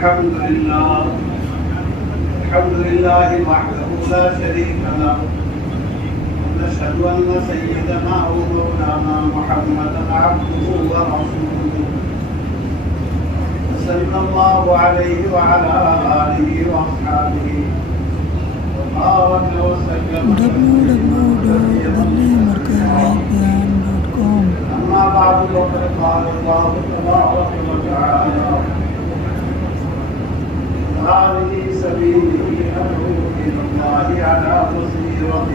الحمد لله وحده لا شريك له ونشهد أن سيدنا ومولانا محمدا عبده ورسوله صلى الله عليه وعلى آله وأصحابه وبارك وسلم www.dallimarkazyapian.com. أما بعد فقد قال الله تبارك وتعالى هذه سبيلي أدعو إلى الله على بصيرة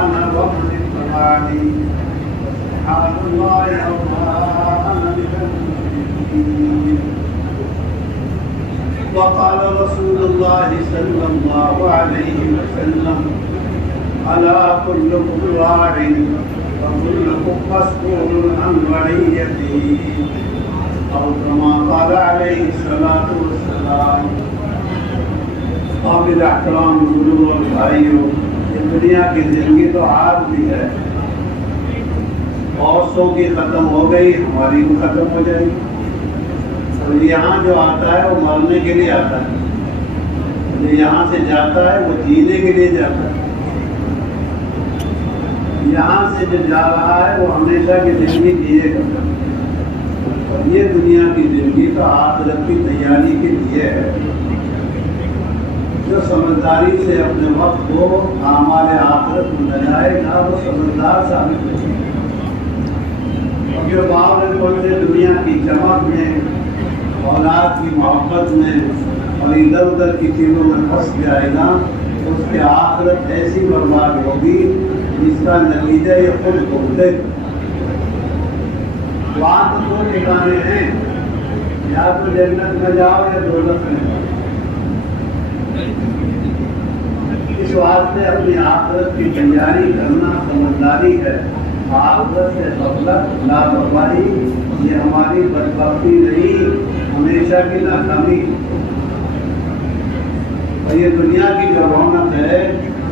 أنا ومن اتبعني سبحان الله وما أنا من المشركين. وقال رسول الله صلى الله عليه وسلم ألا كلكم راع وكلكم مسؤول عن رعيته أو كما قال عليه الصلاة والسلام. قابل احترام بزرگوں اور بھائیوں، یہ دنیا کی زندگی تو عارضی ہے، عورتوں کی ختم ہو گئی، ہماری بھی ختم ہو جائے گی. اور یہاں جو آتا ہے وہ مرنے کے لیے آتا ہے، جو یہاں سے جاتا ہے وہ جینے کے لیے جاتا ہے. یہاں سے جو جا رہا ہے وہ ہمیشہ کی زندگی جیے گا، اور یہ دنیا کی زندگی تو آخرت کی تیاری کے لیے ہے. جو سمجھداری سے اپنے وقت کو اعمال آخرت میں لگائے گا وہ سمجھدار ثابت ہوگا. اور جو باور سے دنیا کی چمک میں، اولاد کی محبت میں اور ادھر ادھر کی چیزوں میں پھنس جائے گا، اس کی آخرت ایسی برباد ہوگی جس کا نتیجہ یہ خود بھگتے. وہاں تو دو ٹھکانے ہیں، یا تو جنت میں جاؤ یا دوزخ میں جاؤ. اس واسطے اپنی آخرت کی تیاری کرنا سمجھداری ہے. آخرت سے غفلت، لاپرواہی یہ ہماری بدبختی نہیں، ہمیشہ کی ناکامی. اور یہ دنیا کی جو رونق ہے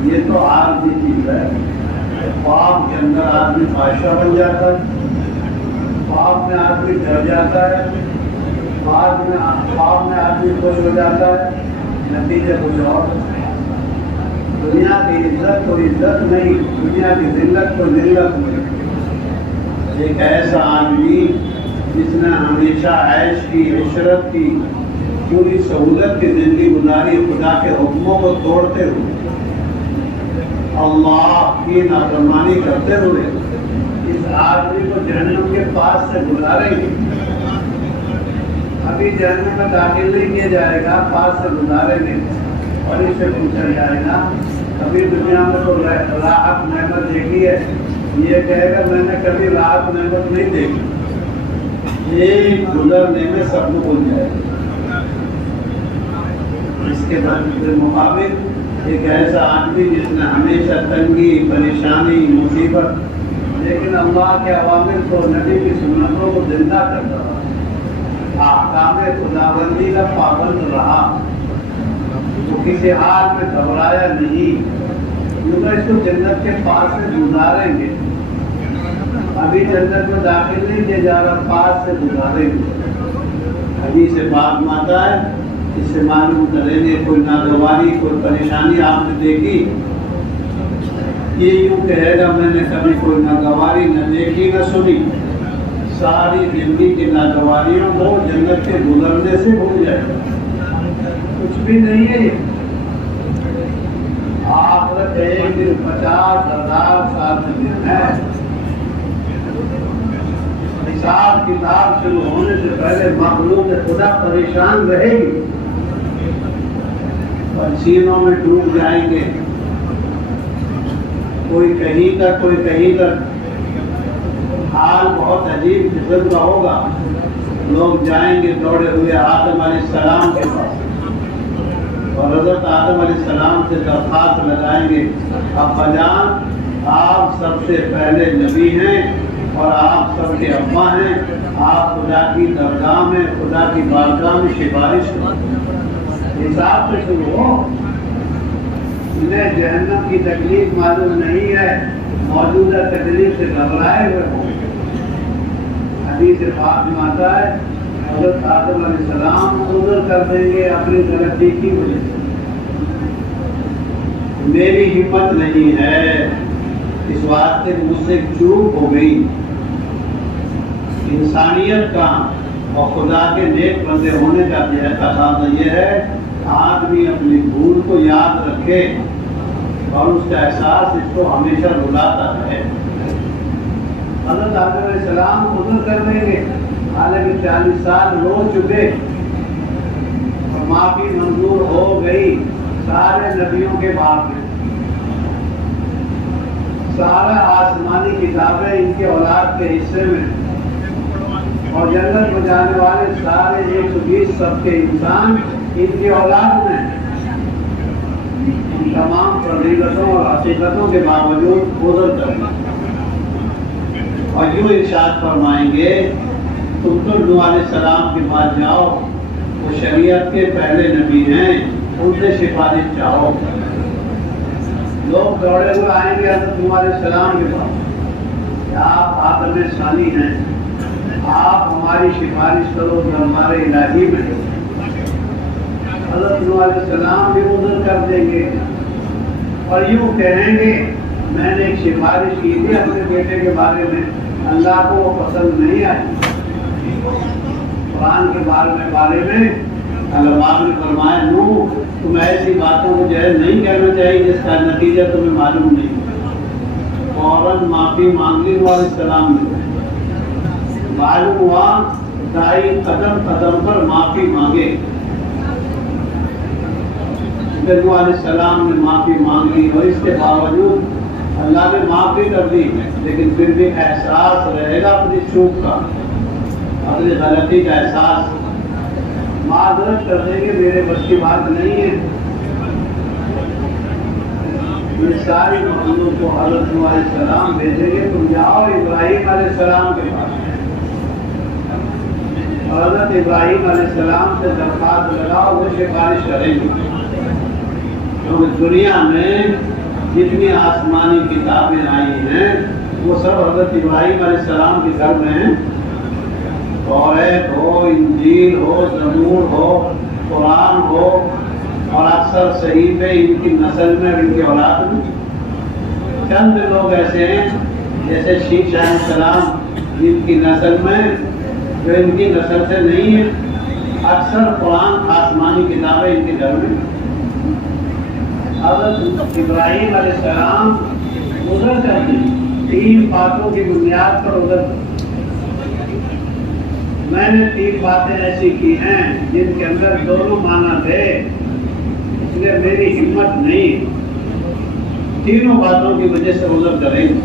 یہ تو عارضی چیز ہے. خواب کے اندر آدمی خواہشہ بن جاتا ہے، خواب میں آدمی ڈر جاتا ہے، خواب میں آدمی خوش ہو جاتا ہے، نتیجہ کچھ اور. دنیا کی عزت کو عزت نہیں، دنیا کی ذلت کو ذلت نہیں. ایک ایسا آدمی جس نے ہمیشہ عیش کی، عشرت کی، پوری سہولت کی زندگی گزاری خدا کے حکموں کو توڑتے ہوئے، اللہ کی نافرمانی کرتے ہوئے، اس آدمی کو جہنم کے پاس سے گزاریں گے. ابھی جہنم میں داخل نہیں کیا جائے گا، پاس سے گزاریں گے اور اس سے پوچھا جائے گا کبھی دنیا میں تو راحت نعمت دیکھی ہے؟ یہ کہے گا میں نے کبھی راحت نعمت نہیں دیکھی. ایک گزرنے میں سب کو بھول جائے گا. اس کے مقابل ایک ایسا آدمی جس نے ہمیشہ تنگی، پریشانی، مصیبت، لیکن اللہ کے عوامر کو، نبی کی سنتوں کو زندہ کرتا رہا، احکام خداوندی کا پابند رہا، وہ کسی حال میں گھبرایا نہیں، کیونکہ اس کو جنت کے پاس سے گزاریں گے. ابھی جنت میں داخل نہیں کیا جا رہا، پاس سے گزاریں گے. ابھی سے بات ماتا ہے، اس سے معلوم کریں گے کوئی ناگواری، کوئی پریشانی آپ نے دیکھی، یہ یوں کہے گا میں نے کبھی کوئی ناگواری نہ دیکھی نہ سنی. ساری زندگی کی ناگواریوں کو جنت کے گزرنے سے بھول جائے گا. کچھ بھی نہیں ہے. آخرت ایک دن 50,000 سال سے دن ہے. حساب کتاب شروع ہونے سے پہلے مخلوق خدا پریشان رہے گی، پسینوں میں ڈوب جائیں گے، کوئی کہیں تک کوئی کہیں تک. حال بہت عجیب قسم کا ہوگا. لوگ جائیں گے دوڑے ہوئے آدم علیہ السلام کے پاس اور حضرت آدم علیہ السلام سے درخواست لگائیں گے ابا جان آپ سب سے پہلے نبی ہیں اور آپ سب کے ابا ہیں، آپ خدا کی درگاہ میں، خدا کی بارگاہ میں سفارش کریں. حساب سے شروع ہو. انہیں جہنم کی تکلیف معلوم نہیں ہے، موجودہ تکلیف سے گھبرائے ہوئے ہوں. حدیث پاک میں آتا ہے حضرت آدم علیہ السلام عذر کا کر دیں گے اپنی غلطی کی وجہ سے. میری ہمت نہیں ہے اس واسطے مجھ سے چوک ہو گئی. انسانیت کا اور خدا کے نیک بندے ہونے کا تقاضا یہ ہے آدمی اپنی بھول کو یاد رکھے اور اس کا احساس اس کو ہمیشہ رلاتا رہے. حضرت آدم علیہ السلام عذر کر دیں گے حالانکہ 40 سال رو چکے اور معافی منظور ہو گئی سارے نبیوں کے بعد میں. سارا آسمانی کتابیں ان کے اولاد کے حصے میں اور جنت میں جانے والے سارے 120 سب کے انسان ان کی اولاد میں. ان تمام فضیلتوں اور حقیقتوں کے باوجود عذر کرنا اور یوں ارشاد فرمائیں گے تم تو نوح علیہ السلام کے پاس جاؤ وہ شریعت کے پہلے نبی ہیں ان سے سفارش چاہو. لوگ دوڑے ہوئے آئیں گے حضرت نوح علیہ السلام کے پاس کہ آپ آدم ثانی ہیں آپ ہماری سفارش کرو دربار الہی میں. حضرت نوح علیہ السلام بھی عذر کر دیں گے اور یوں کہیں گے میں نے ایک سفارش کی تھی اپنے بیٹے کے بارے میں اللہ کو وہ پسند نہیں آئی. قرآن کے بارے میں اللہ پاک نے فرمایا نوح تم ایسی باتوں کو جائز نہیں کہنا چاہیے جس کا نتیجہ تمہیں معلوم نہیں. فوراً معافی مانگ لی نوح علیہ السلام نے. معلوم ہوا دائی قدم قدم پر معافی مانگے. نوح علیہ السلام نے معافی مانگی اور اس کے باوجود اللہ نے معافی کر دی لیکن پھر بھی احساس رہے گا اپنی چوک کا اپنی غلطی کا احساس. معذرت کر دیں گے میرے بس کی بات نہیں ہے. یہ ساری مخلوق کو حضرت نوح علیہ السلام بھیجیں گے تم جاؤ ابراہیم علیہ السلام کے پاس. حضرت ابراہیم علیہ السلام سے درخواست لگاؤ وہ سفارش کریں گے. کیونکہ دنیا میں جتنی آسمانی کتابیں آئی ہیں وہ سب حضرت ابراہیم علیہ السلام کے گھر میں ہیں. توریت ہو انجیل ہو زبور ہو قرآن ہو اور اکثر صحیفے ان کی نسل میں اور ان کی اولاد میں. چند لوگ ایسے ہیں جیسے شیش علیہ السلام جن کی نسل میں جو ان کی نسل سے نہیں ہے. اکثر قرآن آسمانی کتابیں ان کے گھر میں. حضرت ابراہیم علیہ السلام عذر کرتے ہیں 3 باتوں کی بنیاد پر عذر کرتے. میں نے 3 باتیں ایسی کی ہیں جن کے اندر دونوں معنی تھے اس لیے میری ہمت نہیں. تینوں باتوں کی وجہ سے عذر کریں گے.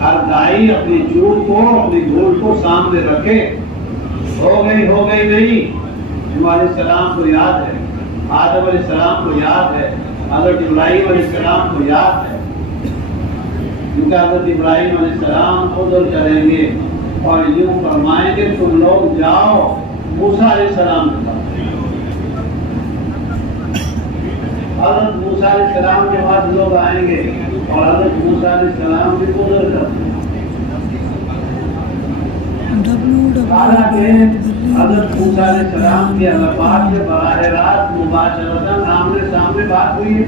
ہر دائی اپنی چوک کو اپنی بھول کو سامنے رکھے. ہو گئی نہیں. نوح علیہ السلام کو یاد ہے آدم علیہ السلام کو یاد ہے حضرت ابراہیم علیہ السلام کو یاد ہے. کیونکہ حضرت ابراہیم علیہ السلام عذر کریں گے اور یوں فرمائیں گے تم لوگ جاؤ موسیٰ علیہ السلام کے پاس. حضرت موسیٰ علیہ السلام کے بعد لوگ آئیں گے اور حضرت موسیٰ علیہ السلام بھی عذر کرتے ہیں. حضرت موسیٰ علیہ السلام کے اللہ پاک سے براہ راست مباشرتاً آمنے سامنے بات ہوئی ہے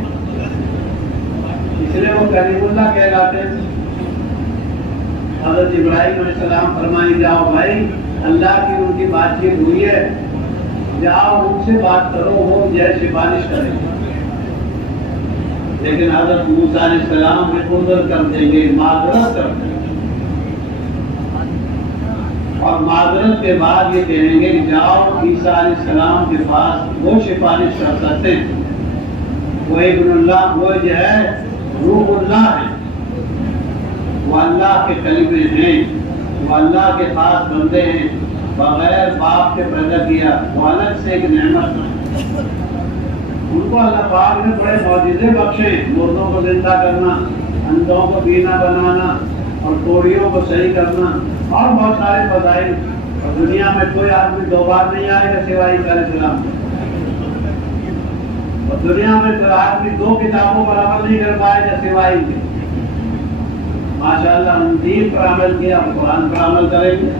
اس لیے وہ کلیم اللہ کہلاتے ہیں. حضرت ابراہیم علیہ السلام فرمائیں جاؤ بھائی اللہ کی ان کی بات چیت ہوئی ہے جاؤ ان سے بات کرو وہ جے سفارش کریں. لیکن حضرت موسیٰ علیہ السلام بھی عذر کر دیں گے معذرت کر دیں گے اور معذرت کے بعد یہ کہیں گے کہ جاؤ عیسیٰ علیہ السلام کے پاس وہ سفارش کر سکتے ہیں. وہ ابن اللہ وہ جو ہے روح اللہ ہے وہ اللہ کے کلمے ہیں وہ اللہ کے خاص بندے ہیں بغیر باپ کے پیدا کیا وہ الگ سے ایک نعمت ہے. ان کو اللہ پاک نے بڑے معجزے بخشے مردوں کو زندہ کرنا اندھوں کو بینا بنانا اور کوڑیوں کو صحیح کرنا اور بہت سارے فضائل. اور دنیا میں کوئی آدمی 2 بار نہیں آئے گا سوائے عیسیٰ علیہ السلام. اور دنیا میں کوئی آدمی 2 کتابوں پر عمل نہیں کر پائے گا سوائے ان کے. ماشاءاللہ انجیل پر عمل کیا قرآن پر عمل کریں گے.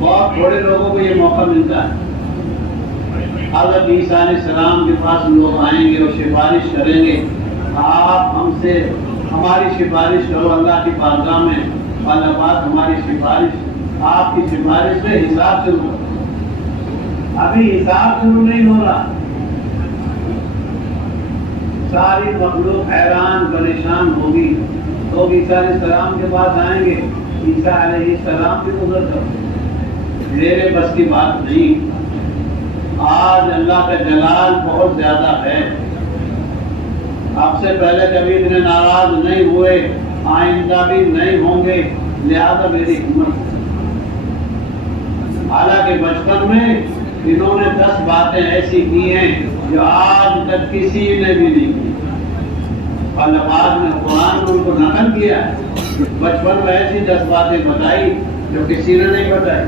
بہت تھوڑے لوگوں کو یہ موقع ملتا ہے. حضرت عیسیٰ علیہ السلام کے پاس لوگ آئیں گے اور سفارش کریں گے, آپ ہم سے ہماری سفارش کرو اللہ کی بارگاہ میں. اللہ پاک ہماری سفارش, آپ کی سفارش سے حساب شروع کرو. ابھی حساب شروع نہیں ہو رہا. ساری مخلوق حیران پریشان ہوگی. لوگ عیسیٰ علیہ السلام کے پاس آئیں گے, عیسیٰ علیہ السلام کی گزر کرو, میرے بس کی بات نہیں. آج اللہ کا جلال بہت زیادہ ہے. آپ سے پہلے کبھی اتنے ناراض نہیں ہوئے, آئندہ بھی نہیں ہوں گے, لہذا میری ہمت. حالانکہ بچپن میں انہوں نے 10 باتیں ایسی کی ہیں جو آج تک کسی نے بھی نہیں کی. اور بعد میں قرآن نے ان کو نقل کیا ہے. بچپن میں ایسی 10 باتیں بتائی جو کسی نے نہیں بتائی.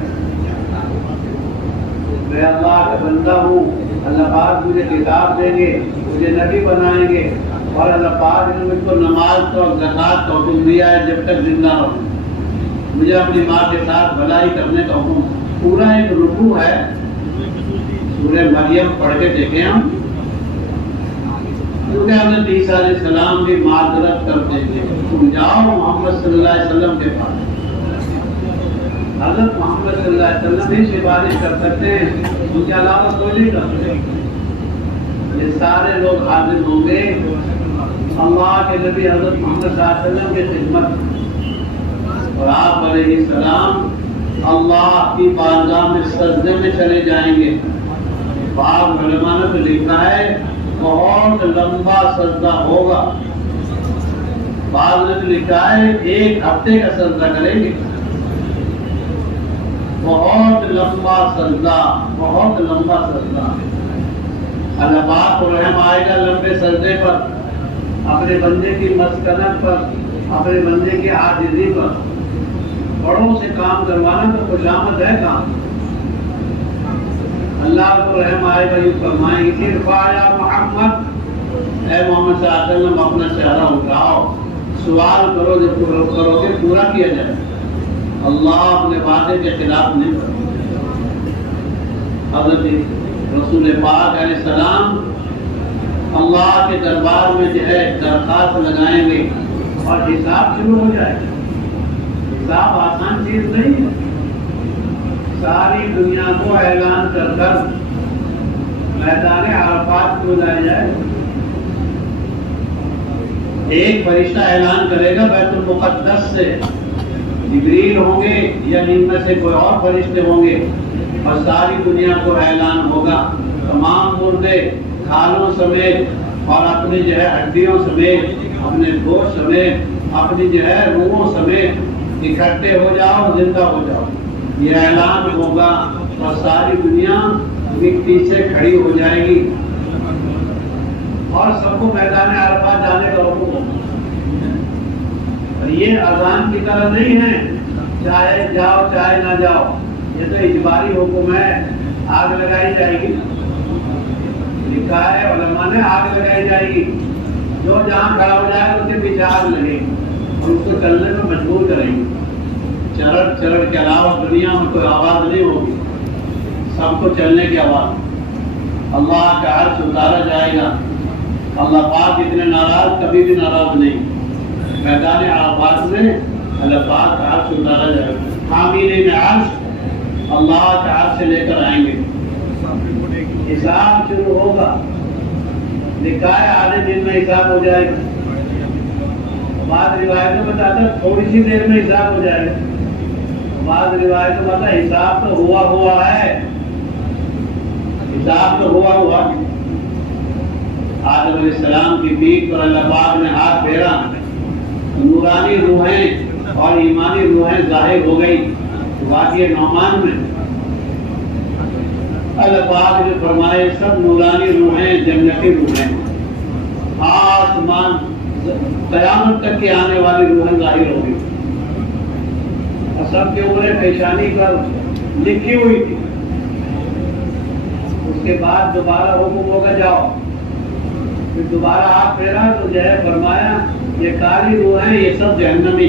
میں اللہ کا بندہ ہوں, اللہ پاک مجھے کتاب دیں گے, مجھے نبی بنائیں گے, اور اللہ پاک نے مجھ کو نماز اور زکوٰۃ کا حکم دیا ہے جب تک زندہ رہوں. مجھے اپنی ماں کے ساتھ بھلائی کرنے کا حکم. پورا ایک رکوع ہے, سورہ مریم پڑھ کے دیکھیں ہم, کیونکہ حضرت عیسیٰ علیہ السلام بھی معذرت کرتے تھے, تم جاؤ محمد صلی اللہ علیہ وسلم کے پاس. حضرت محمد صلی اللہ علیہ وسلم ہی سفارش کر سکتے ہیں, ان کے علاوہ کوئی نہیں کر سکتے. یہ سارے لوگ حاضر ہوں گے اللہ کے نبی حضرت محمد صلی اللہ علیہ وسلم کی خدمت. اور آپ علیہ السلام اللہ کی بارگاہ میں سجدے میں چلے جائیں گے. بعض علماء نے تو لکھا ہے بہت لمبا سجدہ ہوگا. بعض نے لکھا ہے 1 ہفتے کا سجدہ کریں گے. بہت لمبا سجدہ, بہت لمبا سجدہ. اللہ پاک کو رحم آئے گا لمبے سجدے پر, اپنے بندے کی مسکنت پر, اپنے بندے کی عاجزی پر. بڑوں سے کام کروانا تو خوشامد ہے کام. اللہ کو رحم آئے گا, یہ فرمائیں گے ارفع یا محمد, اے محمد صلی اللہ علیہ وسلم اپنا چہرہ اٹھاؤ, سوال کرو, جب کرو گے پورا کیا جائے. اللہ اپنے وعدے کے خلاف نہیں کرتا. حضرت رسول پاک علیہ السلام اللہ کے دربار میں جو ہے درخواست لگائیں گے اور حساب شروع ہو جائے گا. حساب آسان چیز نہیں ہے. ساری دنیا کو اعلان کر کر میدان عرفات کو لایا جائے. ایک فرشتہ اعلان کرے گا بیت المقدس سے, جبریل ہوں گے یا ان میں سے کوئی اور فرشتے ہوں گے, اور ساری دنیا کو اعلان ہوگا. تمام مردے کھالوں سمیت اور اپنی جو ہے ہڈیوں سمیت, اپنے گوشت سمیت, اپنی جو ہے روحوں سمیت اکٹھے ہو جاؤ, زندہ ہو جاؤ. یہ اعلان ہوگا اور ساری دنیا مٹی سے کھڑی ہو جائے گی اور سب کو میدان عرفات جانے کا حکم ہوگا. یہ اذان کی طرح نہیں ہے چاہے جاؤ چاہے نہ جاؤ, یہ تو اجباری حکم ہے. آگ لگائی جائے گی, لکھا ہے علماء نے آگ لگائی جائے گی. جو جہاں کھڑا ہو جائے اس کے پیچھے آگ لگے گی اور اس کو چلنے میں مجبور کریں گے. چرڑ چرڑ کے علاوہ دنیا میں کوئی آواز نہیں ہوگی, سب کو چلنے کی آواز. اللہ کا عرش اتارا جائے گا. اللہ پاک اتنے ناراض کبھی بھی ناراض نہیں. میدان عرفات میں اللہ پاک کا عرش اتارا جائے گا. حاملین عرش اللہ کا عرش سے لے کر آئیں گے. حساب شروع ہوگا. لکھا ہے آدھے دن میں حساب ہو جائے گا. بعض روایتوں میں بتاتا تھوڑی سی دیر میں حساب ہو جائے گا. بعض روایتوں میں بتاتا حساب تو ہوا ہے, حساب تو ہوا. آدم علیہ السلام کی پیٹھ پر اللہ پاک نے ہاتھ پھیرا, نورانی روحیں اور ایمانی روحیں ظاہر ہو گئی. وادی نعمان میں اللہ پاک نے فرمائے سب نورانی روحیں جنتی روحیں, آسمان قیامت تک کے آنے والی روحیں ظاہر ہو گئی. سب کے عمریں پیشانی پر لکھی ہوئی تھی. اس کے بعد دوبارہ حکم ہوگا جاؤ. پھر دوبارہ ہاتھ پھیرا تو جو ہے فرمایا یہ کالی روح ہیں, یہ سب جہنمی.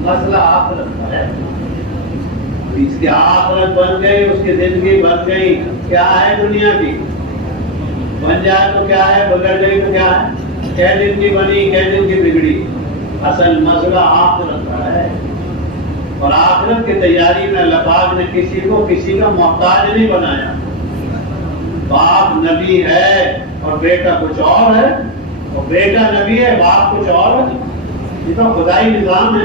مسئلہ آخرت کا ہے. اس کی آخرت بن گئی, اس کی زندگی بن گئی, کیا ہے دنیا کی, بن جائے تو کیا ہے, بگڑ گئی تو کیا ہے, کئی دن کی بنی کئی دن کی بگڑی. اصل مسئلہ آخرت کا ہے, اور آخرت کی تیاری میں اللہ پاک نے کسی کو کسی کا محتاج نہیں بنایا. باپ نبی ہے اور بیٹا کچھ اور ہے, اور بیٹا نبی ہے باپ کچھ اور ہے. یہ تو خدائی نظام ہے.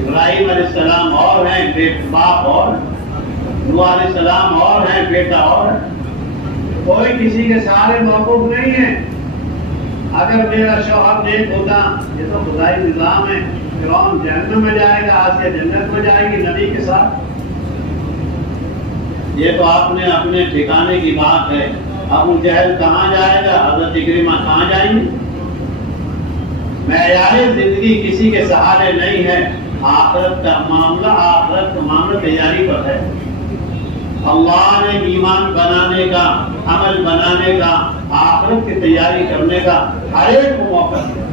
ابراہیم علیہ السلام اور ہیں, باپ اور, نوح علیہ السلام اور ہیں, بیٹا اور ہے. کوئی کسی کے سارے موقوف نہیں ہے. اگر میرا شوہر نیک ہوتا, یہ تو خدائی نظام ہے, فرعون جہنم میں جائے گا, آسیہ جنت میں جائے گی نبی کے ساتھ. یہ تو آپ نے اپنے ٹھکانے کی بات ہے. ابو جہل کہاں جائے گا, حضرت اکرمہ کہاں جائیں گے. معیار زندگی کسی کے سہارے نہیں ہے. آخرت کا معاملہ تیاری پر ہے. اللہ نے ایمان بنانے کا, عمل بنانے کا, آخرت کی تیاری کرنے کا ہر ایک کو موقع دیا.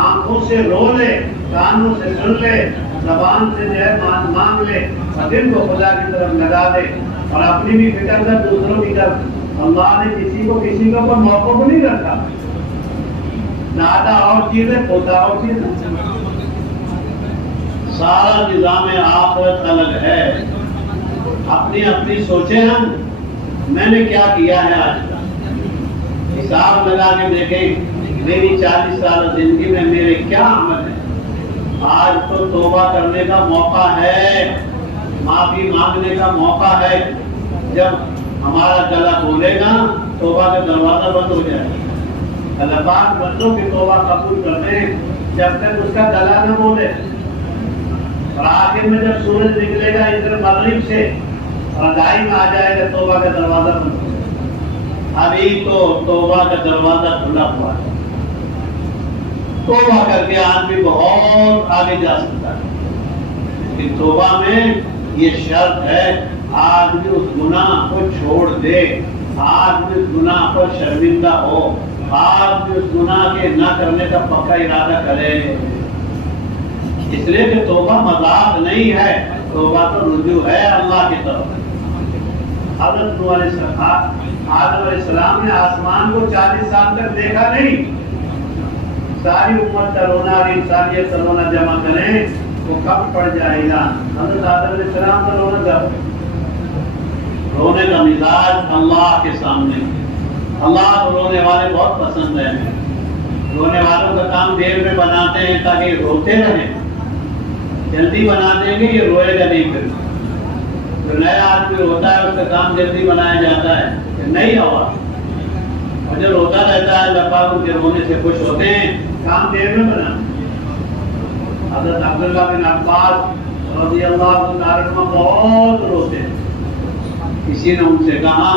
آنکھوں سے رو لے, کانوں سے سن لے, زبان سے جو ہے مانگ لے, اور دل کو خدا کی طرف لگا دے, اور اپنی بھی فکر کر, دوسروں کی کر. اللہ نے کسی کو کے اوپر موقف نہیں رکھا. نادا اور چیز ہے, پوتا اور چیز ہے. سارا نظام آخرت الگ ہے. اپنی اپنی سوچیں ہم, میں نے کیا کیا ہے آج تک, حساب لگا کے دیکھیں میری 40 سال زندگی میں میرے کیا عمل ہے. آج تو توبہ کرنے کا موقع ہے, معافی مانگنے کا موقع ہے. جب ہمارا گلا کھولے گا توبہ کا دروازہ بند ہو جائے گا. اللہ پاک بندوں کی توبہ قبول کرتے ہیں جب تک اس کا گلا نہ بولے. اور آخر میں جب سورج نکلے گا ادھر مغرب سے اور ادائی میں آ جائے گا, توبہ کا دروازہ بند ہو جائے گا. ابھی تو توبہ کا دروازہ کھلا ہوا ہے. توبہ کر کے آدمی بہت آگے جا سکتا ہے. لیکن توبہ میں یہ شرط ہے, آدمی اس گناہ کو چھوڑ دے, آدمی اس گناہ کو شرمندہ ہو, آدمی اس گناہ کے نہ کرنے کا پکا ارادہ کرے. اس لیے کہ توبہ مذاق نہیں ہے, توبہ تو رجوع ہے اللہ کی طرف. حضرت نوح علیہ السلام, آدم علیہ السلام نے آسمان کو 40 سال تک دیکھا نہیں. ساری امت کا رونا اور انسانیت کا رونا جمع کریں وہ کب پڑ جائے گا. حضرت آدم علیہ السلام کا رونا جب, رونے کا مزاج اللہ کے سامنے. اللہ کو رونے والے بہت پسند ہیں. رونے والوں کا کام دیر میں بناتے ہیں تاکہ روتے رہیں. جلدی بنا دیں گے یہ روئے گا نہیں. پھر جو نیا آدمی ہوتا ہے اس کا کام جلدی بنایا جاتا ہے کہ نہیں ہوا, اور جو روتا رہتا ہے اللہ پاک ان کے رونے سے خوش ہوتے ہیں, کام دیر میں بنا. حضرت عبداللہ بن عباس رضی اللہ تعالیٰ عنہ بہت روتے ہیں. کسی نے ان سے کہا,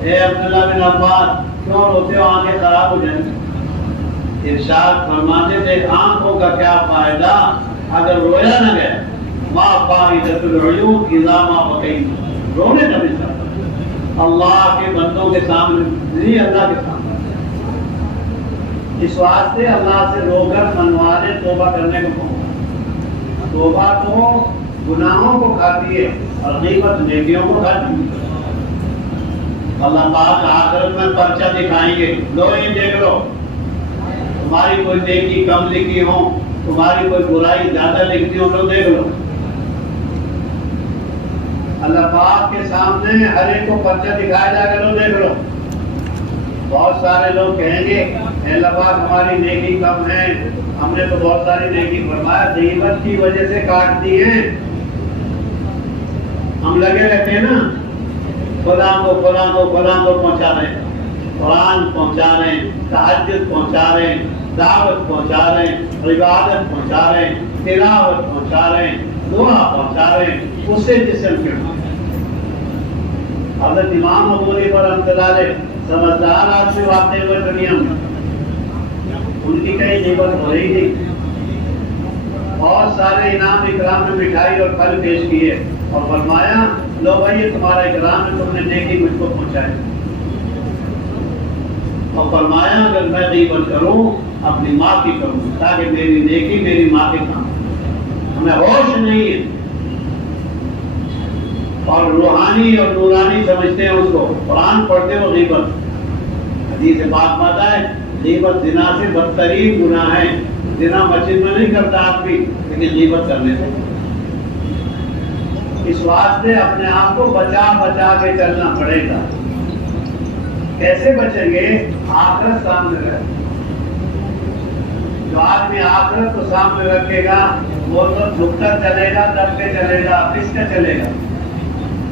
اے عبداللہ بن عباس کیوں روتے ہو, آنکھیں خراب ہو جائیں. ارشاد فرماتے تھے آنکھوں کا کیا فائدہ اگر رویا نہ گیا. ما فائدۃ العیون اذا ما بکیت, رونے کا بھی اللہ کے بندوں کے سامنے نہیں, اللہ کے سامنے. اس واسطے اللہ سے رو کر منوانے توبہ کرنے کو کہو. توبہ تو گناہوں کو کھاتی ہے اور غیبت نیکیوں کو کھاتی ہے. اللہ پاک آخرت میں پرچہ دکھائیں گے, لو یہ دیکھ لو, تمہاری کوئی نیکی کم لکھی ہو, تمہاری کوئی برائی زیادہ لکھتی ہو, لو دیکھ لو. اللہ پاک کے سامنے ہر ایک کو پرچہ دکھایا جائے گا, لو دیکھ لو. بہت سارے لوگ کہیں گے اے اللہ پاک ہماری نیکی کم ہے, ہم نے تو بہت ساری نیکی فرمایا, غیبت کی وجہ سے کاٹتی ہیں. ہم لگے رہتے ہیں نا, فلاں کو پہنچا رہے ہیں, قرآن پہنچا رہے ہیں, تہجد پہنچا رہے ہیں, دعوت پہنچا رہے ہیں, عبادت پہنچا رہے ہیں, تلاوت پہنچا رہے ہیں, دعا پہنچا رہے ہیں, اس سے جسم کے حضرت امام ابو حنیفہ رحمۃ اللہ علیہ سمجھدار آدمی واقع ہوئے دنیا میں, ان کی کہیں غیبت ہو رہی تھی. بہت سارے انعام اکرام میں مٹھائی اور پھل پیش کیے اور فرمایا لو بھائی یہ تمہارا اکرام ہے, تم نے نیکی مجھ کو پہنچائی. اور فرمایا اگر میں غیبت کروں اپنی ماں کی کروں تاکہ میری نیکی میری ماں کے کام، ہمیں ہوش نہیں ہے اور روحانی اور نورانی سمجھتے ہیں اس کو، قرآن پڑھتے ہو غیبت، حدیث پاک میں آتا ہے غیبت زنا سے بدترین گناہ ہے۔ زنا مسجد میں نہیں کرتا آدمی، لیکن غیبت کرنے سے۔ اس واسطے اپنے آپ کو بچا بچا کے چلنا پڑے گا۔ کیسے بچیں گے؟ آخرت سامنے رکھ، جو آدمی آخرت کو سامنے رکھے گا وہ تو جھک کر چلے گا، دب کے چلے گا، پس کے چلے گا،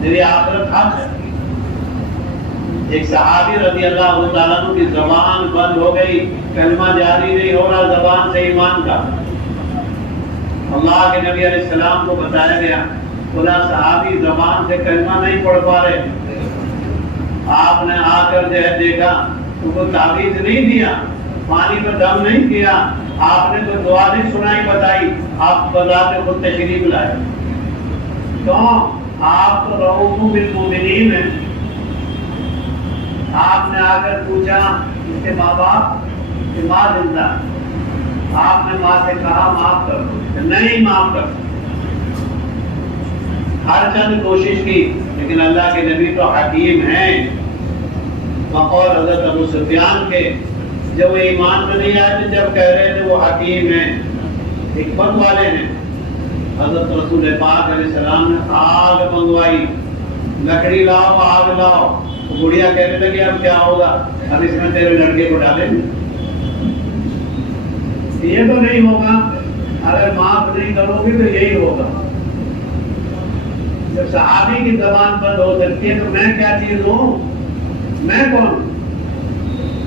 میری آخرت حق ہے۔ ایک صحابی رضی اللہ تعالیٰ عنہ کی زبان بند ہو گئی، کلمہ جاری نہیں ہو رہا زبان سے ایمان کا۔ اللہ کے نبی علیہ السلام کو بتایا گیا خدا صحابی زبان سے کلمہ نہیں پڑھ پا رہے، آپ نے آ کر جو ہے دیکھا تو کوئی تعویذ نہیں دیا، پانی پر دم نہیں کیا، آپ نے تو دعا نہیں سنائی بتائی، آپ بذات خود تشریف لائے۔ کیوں؟ آپ تو رؤوف بالمؤمنین ہیں۔ آپ نے آ کر پوچھا اس کے ماں باپ کہ ماں زندہ، آپ نے ماں سے کہا معاف کر دو، نہیں معاف کر سکتے، ہر چند کوشش کی، لیکن اللہ کے نبی تو حکیم ہیں۔ بقول حضرت ابو سفیان کے جب وہ ایمان میں نہیں آئے تھے، جب کہہ رہے تھے وہ حکیم ہیں، حکمت والے ہیں، حضرت رسول پاک علیہ السلام نے آگ منگوائی، لکڑی لاؤ آگ لاؤ، گڑیا کہنے لگی اب کیا ہوگا، اب اس میں تیرے لڑکے کو ڈالیں گے، یہ تو نہیں ہوگا، اگر معاف نہیں کرو گی تو یہی ہوگا۔ جب صحابی کی زبان بند ہو سکتی ہے تو میں کیا چیز ہوں؟ میں کون؟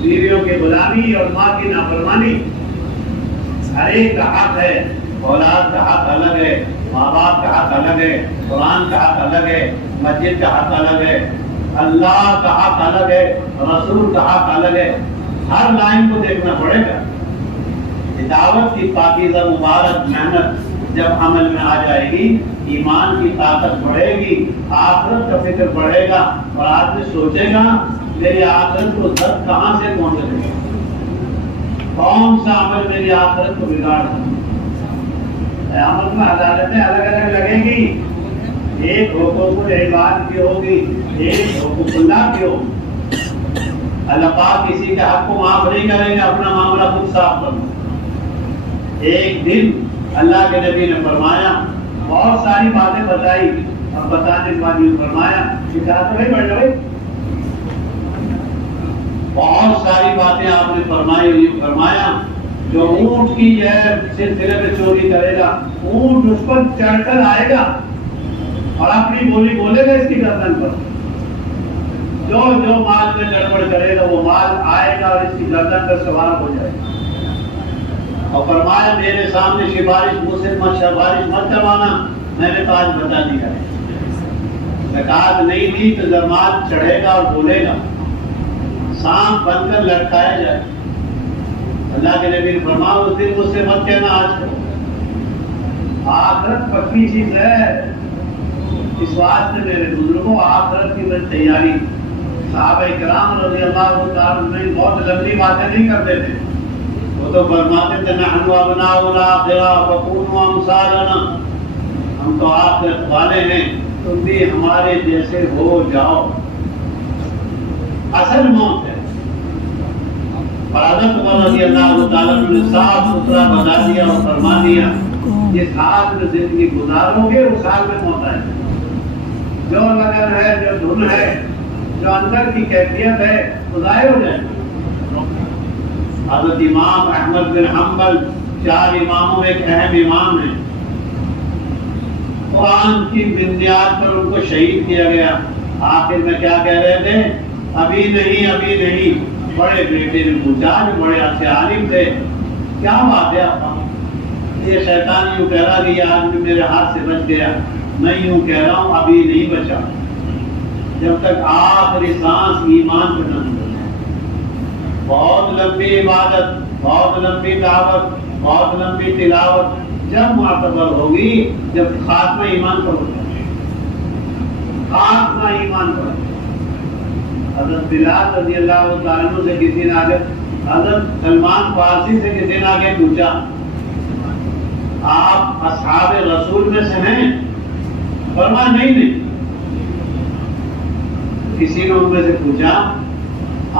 بیویوں کی غلامی اور ماں کی نافرمانی۔ ہر ایک کا حق ہے، اولاد کا حق الگ ہے، ماں باپ کا حق الگ ہے، قرآن کا حق الگ ہے، مسجد کا حق الگ ہے، اللہ کا حق الگ ہے، رسول کا حق الگ ہے، ہر لائن کو دیکھنا پڑے گا۔ دعوت کی پاکیزہ مبارک محنت جب عمل میں آ جائے گی، ایمان کی طاقت بڑھے گی، آخرت کا فکر بڑھے گا، اور آدمی سوچے گا میری آخرت کو درد کہاں سے پہنچے گا، کون سا عمل میری آخرت کو بگاڑ سکتا ہے۔ عمل میں عدالتیں الگ الگ لگیں گی، ایک حقوق العباد کی ہوگی، ایک حقوق اللہ کی ہوگی۔ اللہ پاک کسی کے حق کو معاف نہیں کریں گے، اپنا معاملہ خود صاف کرنا۔ ایک دن اللہ کے نبی نے فرمایا، بہت ساری باتیں بتائی، اور بتانے کے بعد یہ فرمایا کہ تو نہیں بڑھ جائے، بہت ساری باتیں آپ نے فرمائی، اور فرمایا جو اونٹ کی جو ہے سلسلے میں چوری کرے گا، اونٹ اس پر چڑھ کر آئے گا اور اپنی بولی بولے گا اس کی گردن پر، جو مال میں گڑبڑ کرے گا وہ مال آئے گا اور اس کی گردن پر سوار ہو جائے گا۔ اور فرمایا میرے سامنے سفارش مجھ سے سفارش مت کروانا، میں نے تو آج بتا دیا ہے، زکات نہیں دی تو زمات چڑھے گا اور بولے گا، سانپ بن کر لٹکایا جائے۔ اللہ کے نبی نے فرمایا اس دن مجھ سے مت کہنا آج کو، آخرت پکی چیز ہے، اس واسطے میرے بزرگوں آخرت کی بڑی تیاری۔ صحابہ کرام رضی اللہ تعالیٰ عنہ بہت لمبی باتیں نہیں کرتے تھے، وہ تو فرماتے تھے نحن ابناء الاخرہ فکونوا امثالنا، ہم تو آخرت والے ہیں، تم بھی ہمارے جیسے ہو جاؤ۔ اصل موت ہے، اور حضرت عمر رضی اللہ تعالیٰ نے صاف ستھرا بتا دیا اور فرما دیا جس حال میں زندگی گزارو گے اس حال میں موت آئے، جو لگن ہے، جو دھن ہے، جو اندر کی کیفیت ہے وہ ظاہر ہو جائے۔ حضرت امام احمد بن حنبل 4 اماموں میں ایک اہم امام ہیں، قرآن کی بنیاد پر ان کو شہید کیا گیا۔ آخر میں کیا کہہ رہے تھے؟ ابھی نہیں ابھی نہیں۔ بڑے بیٹے نے پوچھا جو بڑے اچھے عالم تھے، کیا بات ہے آپ؟ یہ شیطان یوں کہہ رہا کہ یہ آدمی میرے ہاتھ سے بچ گیا، میں یوں کہہ رہا ہوں ابھی نہیں بچا، جب تک آخری سانس ایمان پہ نہ نکلے۔ بہت لمبی عبادت، بہت لمبی دعوت، بہت لمبی تلاوت جب معتبر ہوگی جب خاتمہ ایمان پر ہوگا، خاتمہ ایمان پر۔ حضرت بلال رضی اللہ تعالیٰ عنہ سے کسی نے آگے، حضرت سلمان فارسی سے کسی نے آگے پوچھا آپ اصحاب رسول میں سے ہیں؟ فرمایا نہیں۔ کسی نے ان میں سے پوچھا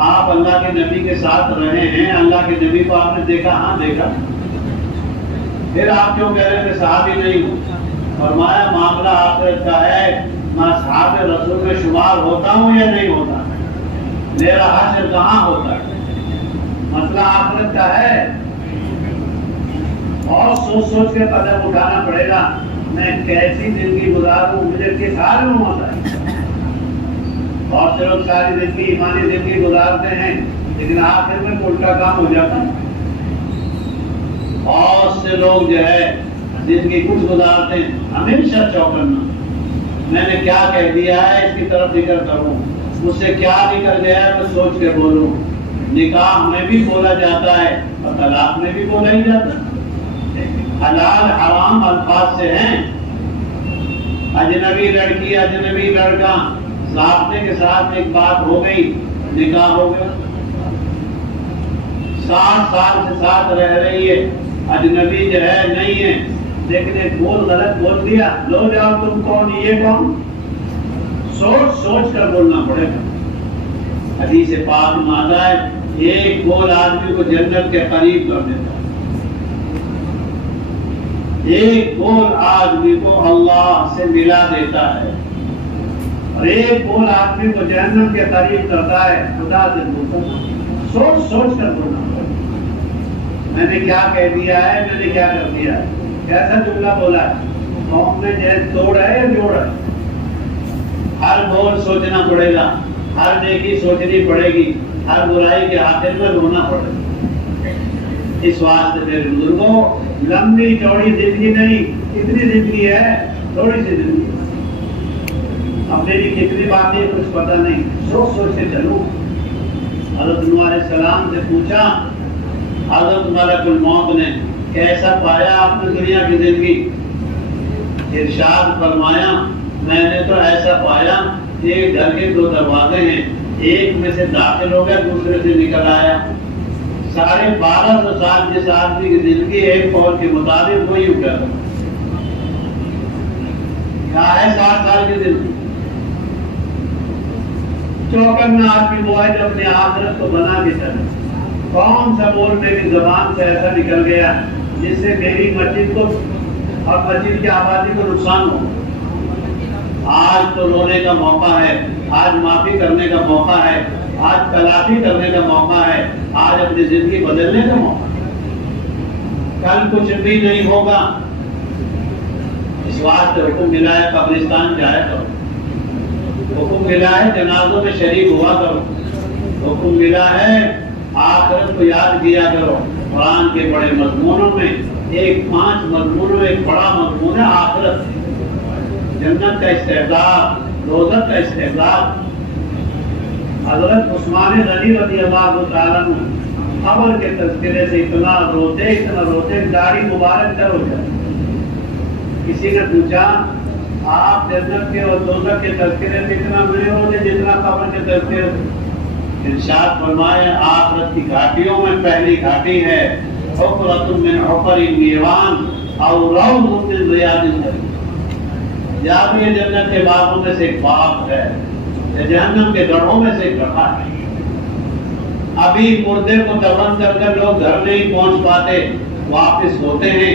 آپ اللہ کے نبی کے ساتھ رہے ہیں، اللہ کے نبی کو آپ نے دیکھا؟ ہاں دیکھا۔ پھر آپ کیوں کہہ رہے ہیں کہ صحابی نہیں ہوں؟ فرمایا معاملہ آخرت کا ہے، میں اصحاب رسول میں شمار ہوتا ہوں یا نہیں ہوتا؟ میرا حشر کہاں ہوتا ہے؟ مسئلہ آخرت کا ہے، اور سوچ سوچ کے قدم اٹھانا پڑے گا میں کیسی زندگی گزاروں، مجھے کس حال میں ہوتا ہے۔ بہت سے لوگ ساری زندگی ایمانی زندگی گزارتے ہیں لیکن آخر میں الٹا کام ہو جاتا ہے۔ بہت سے لوگ جو ہے زندگی کچھ گزارتے ہیں، ہمیشہ چوکنا میں نے کیا کہہ دیا ہے اس کی طرف ذکر کروں، مجھ سے کیا نکل گیا ہے میں سوچ کے بولوں۔ نکاح میں بھی بولا جاتا ہے اور طلاق میں بھی بولا ہی جاتا ہے۔ حلال حرام الفاظ سے ہیں۔ اجنبی لڑکی اجنبی لڑکا ضابطے کے ساتھ ایک بات ہو گئی، نکاح ہو گیا۔ 60 سال سے ساتھ رہ رہی ہے، اجنبی جو ہے نہیں ہے، لیکن ایک بول غلط بول دیا، لو جاؤ تم کون یہ کون، سوچ سوچ کر بولنا پڑے گا۔ حدیث پاک میں آتا ہے ایک بول آدمی کو جنت کے قریب کر دیتا ہے، ایک بول آدمی کو اللہ سے ملا دیتا ہے، اور ایک بول آدمی کو جہنم کے قریب کرتا ہے خدا سے دوسرا۔ سوچ سوچ کر بولنا پڑے گا۔ میں نے کیا کہہ دیا ہے، میں نے کیا کر دیا ہے، کیسا جملہ بولا ہے، قوم میں جیسے توڑ ہے یا جوڑ ہے۔ ہر بول سوچنا پڑے گا، ہر نیکی سوچنی پڑے گی، ہر برائی کے آخر میں رونا پڑے گا۔ اس واسطے میرے بزرگوں لمبی چوڑی زندگی نہیں، کتنی زندگی ہے، تھوڑی سی زندگی۔ اب میری کتنی باتیں کچھ پتہ نہیں، سوچ سوچ کے چلوں۔ حضرت نوح علیہ السلام سے پوچھا حضرت ملک الموت نے کیسا پایا آپ نے دنیا کی زندگی؟ ارشاد فرمایا میں نے تو ایسا پایا ایک گھر کے 2 دروازے ہیں، ایک میں سے داخل ہو گیا دوسرے سے نکل آیا۔ 1250 سال جس آدمی کی زندگی ایک قول کے مطابق وہی اٹھا کیا ہے 60 سال کی زندگی۔ چوکنا آدمی موبائل اپنے آخرت کو بنا کے چلے۔ کون سا بول میری زبان سے ایسا نکل گیا جس سے میری مسجد کو اور مسجد کی آبادی کو نقصان ہو؟ آج تو رونے کا موقع ہے، آج معافی کرنے کا موقع ہے، آج تلافی کرنے کا موقع ہے، آج اپنی زندگی بدلنے کا موقع ہے۔ کل کچھ بھی نہیں ہوگا۔ اس واسطے حکم ملا ہے قبرستان جایا کرو، حکم ملا ہے جنازوں میں شریک ہوا کرو، حکم ملا ہے آخرت کو یاد کیا کرو۔ قرآن کے بڑے مضمونوں میں 5 مضمونوں میں ایک بڑا مضمون ہے آخرت، جنت کا استعداد، دوزخ کا استعداد۔ حضرت عثمان غنی رضی اللہ تعالیٰ عنہ قبر کے تذکرے سے اتنا روتے داڑھی مبارک تر ہو جائے۔ کسی نے پوچھا آپ جنت کے اور دوزخ کے تذکرے سے اتنا نہیں ہوتے جتنا قبر کے تذکرے سے؟ ارشاد فرمائے آخرت کی گھاٹیوں میں پہلی گھاٹی ہے حفرۃ من حفر النیران اور روض من ریاض الجنہ، یا بھی یہ جنت کے باغوں میں سے ایک باغ ہے، یہ جہنم کے گڑھوں میں سے ایک گڑھا ہے۔ ابھی مردے کو دفن کر کر لوگ گھر نہیں پہنچ پاتے، واپس ہوتے ہیں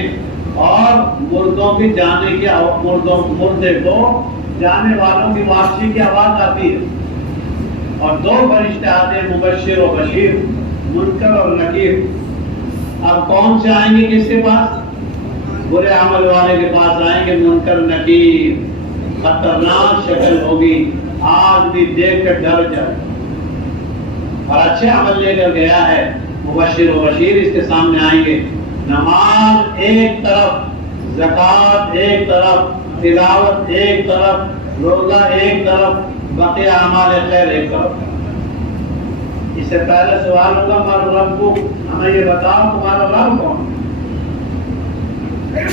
اور مردوں کی جانے کی مردے کو جانے والوں کی واپسی کی آواز آتی ہے، اور 2 فرشتے آتے ہیں مبشر و بشیر، منکر اور نکیر۔ اب کون سے آئیں گے کس کے پاس؟ برے عمل والے کے پاس آئیں گے منکر نکیر، خطرناک شکل ہوگی، آدمی دیکھ کر ڈر جائے۔ اور اچھے عمل لے کر گیا ہے مبشر و بشیر اس کے سامنے آئیں گے، نماز ایک طرف، زکوٰۃ ایک طرف، تلاوت ایک طرف، روزہ ایک طرف، بقیہ اعمال خیر ایک طرف۔ اس سے پہلے سوال ہوگا ہمارا رب کو، ہمیں یہ بتاؤ تمہارا رب کون؟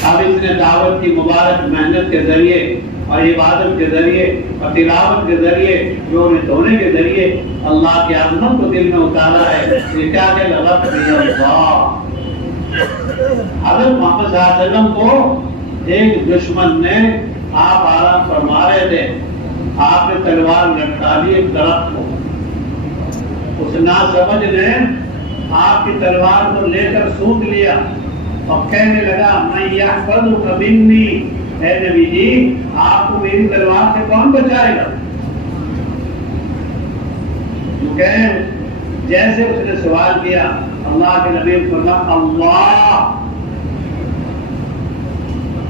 اب اس نے دعوت کی مبارک محنت کے ذریعے اور عبادت کے ذریعے اور تلاوت کے ذریعے جو نے دھونے کے ذریعے اللہ کی عظمت کو دل میں اتارا ہے. یہ کیا کہ لغت اللہ حضرت محمد صلی اللہ علیہ وسلم کو ایک دشمن نے، آپ آرام فرما رہے تھے، آپ نے تلوار لٹکا دی ایک درخت کو، اس ناسمجھ نے آپ کی تلوار کو لے کر سونٹ لیا اور کہنے لگا میں یحفظک منی، اے نبی جی آپ کو میری تلوار سے کون بچائے گا؟ کیونکہ جیسے اس نے سوال کیا اللہ کے نبی نے فرمایا اللہ،